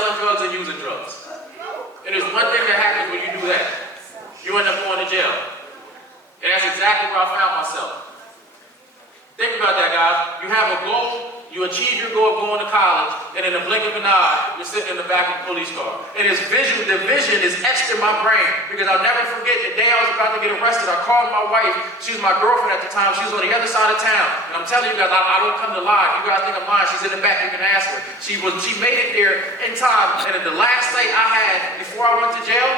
selling drugs and using drugs. And there's one thing that happens when you do that. You end up going to jail. And that's exactly where I found myself. Think about that, guys. You have a goal, you achieve your goal of going to college, and in the blink of an eye, you're sitting in the back of a police car. And the vision is etched in my brain, because I'll never forget the day I was about to get arrested. I called my wife. She was my girlfriend at the time. She was on the other side of town. And I'm telling you guys, I don't come to lie. If you guys think I'm lying, she's in the back. You can ask her. She made it there in time. And the last night I had before I went to jail,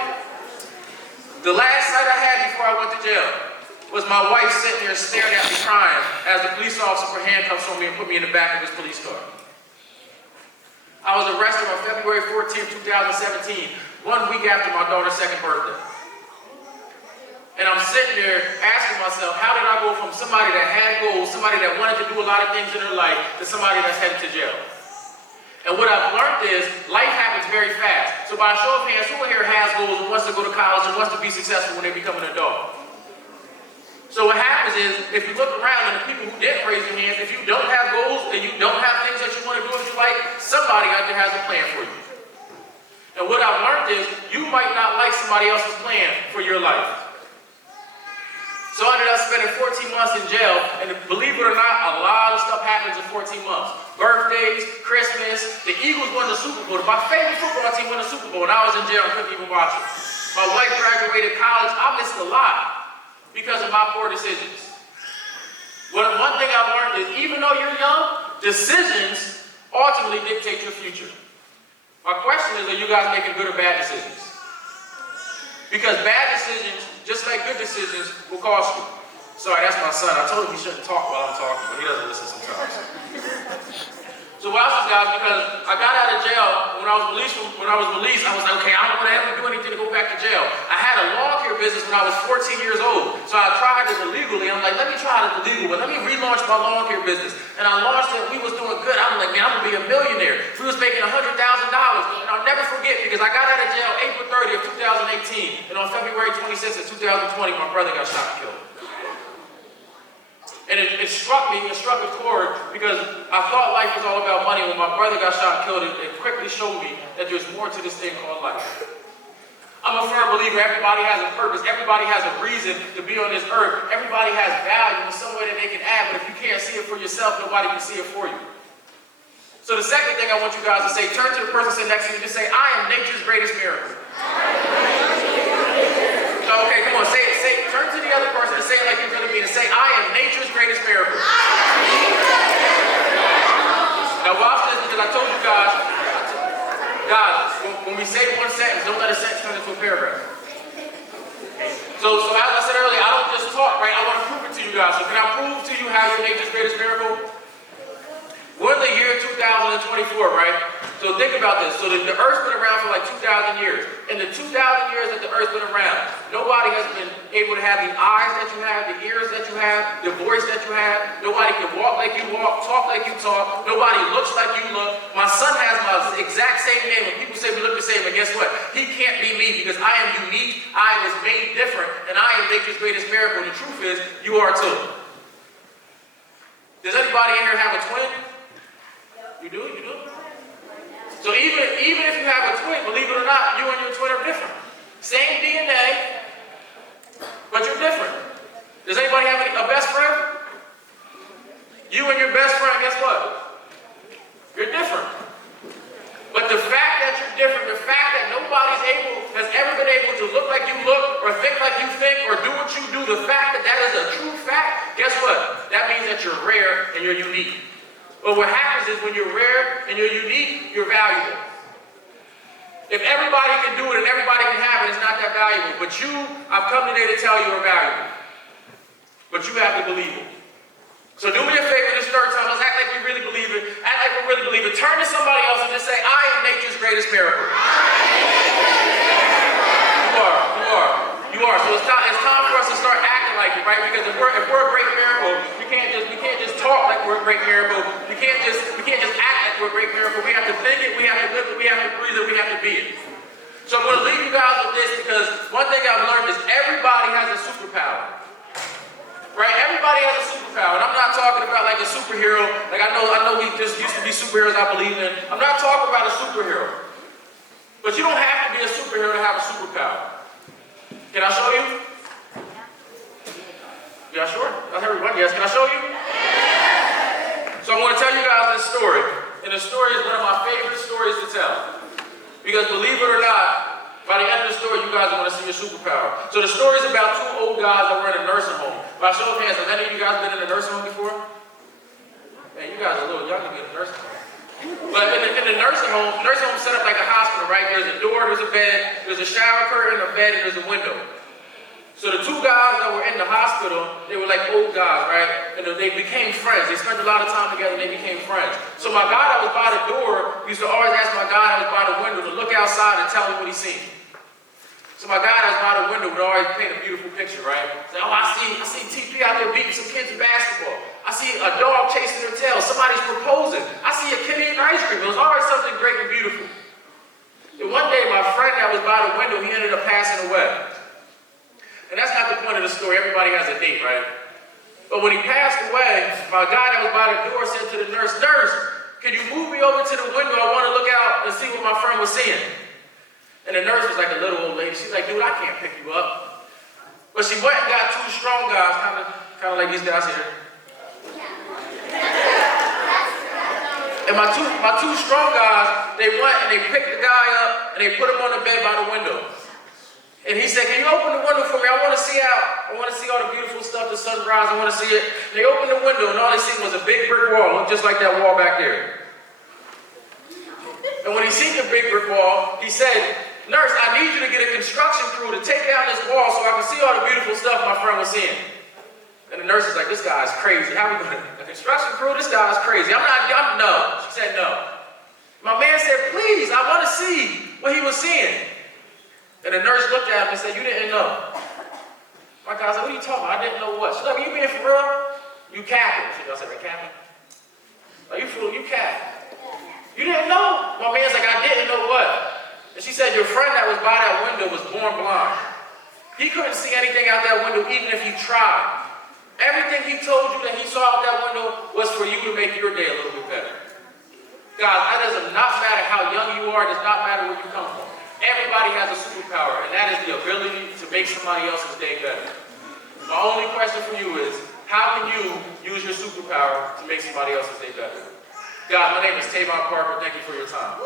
was my wife sitting there staring at me crying as the police officer put handcuffs on me and put me in the back of his police car. I was arrested on February 14, 2017, 1 week after my daughter's second birthday. And I'm sitting there asking myself, how did I go from somebody that had goals, somebody that wanted to do a lot of things in her life, to somebody that's headed to jail? And what I've learned is, life happens very fast. So by a show of hands, who here has goals and wants to go to college and wants to be successful when they become an adult? So what happens is, if you look around and the people who didn't raise their hands, if you don't have goals and you don't have things that you want to do in your life, somebody out there has a plan for you. And what I've learned is, you might not like somebody else's plan for your life. So I ended up spending 14 months in jail, and believe it or not, a lot of stuff happens in 14 months. Birthdays, Christmas, the Eagles won the Super Bowl. My favorite football team won the Super Bowl, and I was in jail and couldn't even watch it. My wife graduated college. I missed a lot because of my poor decisions. One thing I've learned is, even though you're young, decisions ultimately dictate your future. My question is, are you guys making good or bad decisions? Because bad decisions, just like good decisions, will cost you. Sorry, that's my son. I told him he shouldn't talk while I'm talking, but he doesn't listen sometimes. So why else, guys? Because I got out of jail when I was released. I was like, okay, I don't want to ever do anything to go back to jail. I had a lawn care business when I was 14 years old. So I tried it illegally. I'm like, let me try it illegal, but let me relaunch my lawn care business. And I launched it. We was doing good. I'm like, man, I'm going to be a millionaire. We was making $100,000. And I'll never forget, because I got out of jail April 30th of 2018. And on February 26th of 2020, my brother got shot and killed. And it struck me, it struck a chord, because I thought life was all about money. When my brother got shot and killed, it quickly showed me that there's more to this thing called life. I'm a firm believer everybody has a purpose, everybody has a reason to be on this earth, everybody has value in some way that they can add, but if you can't see it for yourself, nobody can see it for you. So the second thing I want you guys to say, turn to the person sitting next to you and just say, I am nature's greatest miracle. Okay, come on, say it. Turn to the other person and say it like you really mean it. Say, I am nature's greatest miracle. Now watch this, because I told you guys, when we say one sentence, don't let a sentence turn into a paragraph. So as I said earlier, I don't just talk, right? I want to prove it to you guys. So can I prove to you how you're nature's greatest miracle? We're in the year 2024, right? So think about this. So the Earth's been around for like 2,000 years. In the 2,000 years that the Earth's been around, nobody has been able to have the eyes that you have, the ears that you have, the voice that you have. Nobody can walk like you walk, talk like you talk. Nobody looks like you look. My son has my exact same name. When people say we look the same, but guess what? He can't be me, because I am unique. I was made different, and I am nature's greatest miracle. And the truth is, you are too. Does anybody in here have a twin? You do? You do? So even if you have a twin, believe it or not, you and your twin are different. Same DNA, but you're different. Does anybody have a best friend? You and your best friend, guess what? You're different. But the fact that you're different, the fact that has ever been able to look like you look, or think like you think, or do what you do, the fact that is a true fact, guess what? That means that you're rare and you're unique. But what happens is, when you're rare and you're unique, you're valuable. If everybody can do it and everybody can have it, it's not that valuable. But I've come today to tell you, are valuable. But you have to believe it. So do me a favor this third time. Let's act like we really believe it. Act like we really believe it. Turn to somebody else and just say, I am nature's greatest miracle. You are. So it's time for us to start acting like it, right? Because if we're a great miracle, we can't just talk like we're a great miracle. We can't just act like we're a great miracle. We have to think it, we have to live it, we have to breathe it, we have to be it. So I'm going to leave you guys with this, because one thing I've learned is everybody has a superpower. Right? Everybody has a superpower. And I'm not talking about like a superhero. Like I know we just used to be superheroes I believe in. I'm not talking about a superhero. But you don't have to be a superhero to have a superpower. Can I show you? Yeah, sure. Not everyone. Yes, can I show you? So I'm going to tell you guys this story. And the story is one of my favorite stories to tell. Because believe it or not, by the end of the story, you guys are going to see your superpower. So the story is about two old guys that were in a nursing home. By show of hands, have any of you guys been in a nursing home before? Man, you guys are a little young to be in a nursing home. But in the nursing home is set up like a hospital, right? There's a door, there's a bed, there's a shower curtain, a bed, and there's a window. So the two guys that were in the hospital, they were like old guys, right? And they became friends. They spent a lot of time together and they became friends. So my guy that was by the door used to always ask my guy that was by the window to look outside and tell me what he seen. So my guy that was by the window would always paint a beautiful picture, right? Say, oh, I see TP out there beating some kids in basketball. I see a dog chasing their tail. Somebody's proposing. I see a kid eating ice cream. It was always something great and beautiful. And one day, my friend that was by the window, he ended up passing away. And that's not the point of the story. Everybody has a date, right? But when he passed away, my guy that was by the door said to the nurse, "Nurse, can you move me over to the window? I want to look out and see what my friend was seeing." And the nurse was like a little old lady. She's like, "Dude, I can't pick you up." But she went and got two strong guys, kind of like these guys here. And my two strong guys, they went and they picked the guy up and they put him on the bed by the window. And he said, "Can you open the window for me? I want to see out. I want to see all the beautiful stuff, the sunrise. I want to see it." And they opened the window and all they seen was a big brick wall, looked just like that wall back there. And when he seen the big brick wall, he said, "Nurse, I need you to get a construction crew to take down this wall so I can see all the beautiful stuff my friend was seeing." And the nurse is like, "This guy's crazy. How are we going to, a construction crew? This guy's crazy. No." She said no. My man said, "Please, I want to see what he was seeing." And the nurse looked at him and said, "You didn't know." My guy said, "What are you talking about? I didn't know what?" She's like, "You being for real? You capping." I said, "Right, capping? Are you fool? You capping? You didn't know?" My man's like, "I didn't know what?" And she said, "Your friend that was by that window was born blind. He couldn't see anything out that window even if he tried. Everything he told you that he saw out that window was for you to make your day a little bit better." Guys, that does not matter how young you are. It does not matter where you come from. Everybody has a superpower, and that is the ability to make somebody else's day better. My only question for you is, how can you use your superpower to make somebody else's day better? Guys, my name is Tavon Parker. Thank you for your time.